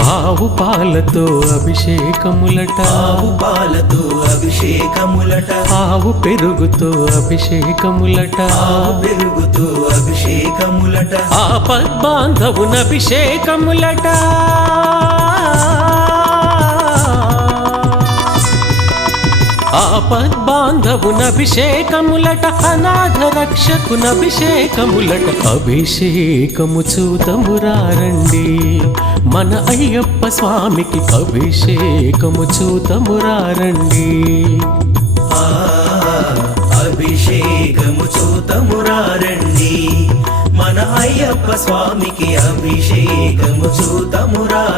ఆవు పాలతో అభిషేకములట, ఆవు పాలతో అభిషేకములట, ఆవు పెరుగుతో అభిషేకములట, ఆవు పెరుగుతో అభిషేకములట, ఆపద్బాంధవున అభిషేకములట, ఆపద్బాంధవున అభిషేకములట, అనాథ రక్షకున అభిషేకములట. అభిషేకము చూతమురారండి, మన అయ్యప్ప స్వామికి అభిషేకము చూతమురారండి. అభిషేకము చూతమురారండి, మన అయ్యప్ప స్వామికి అభిషేకము చూతమురా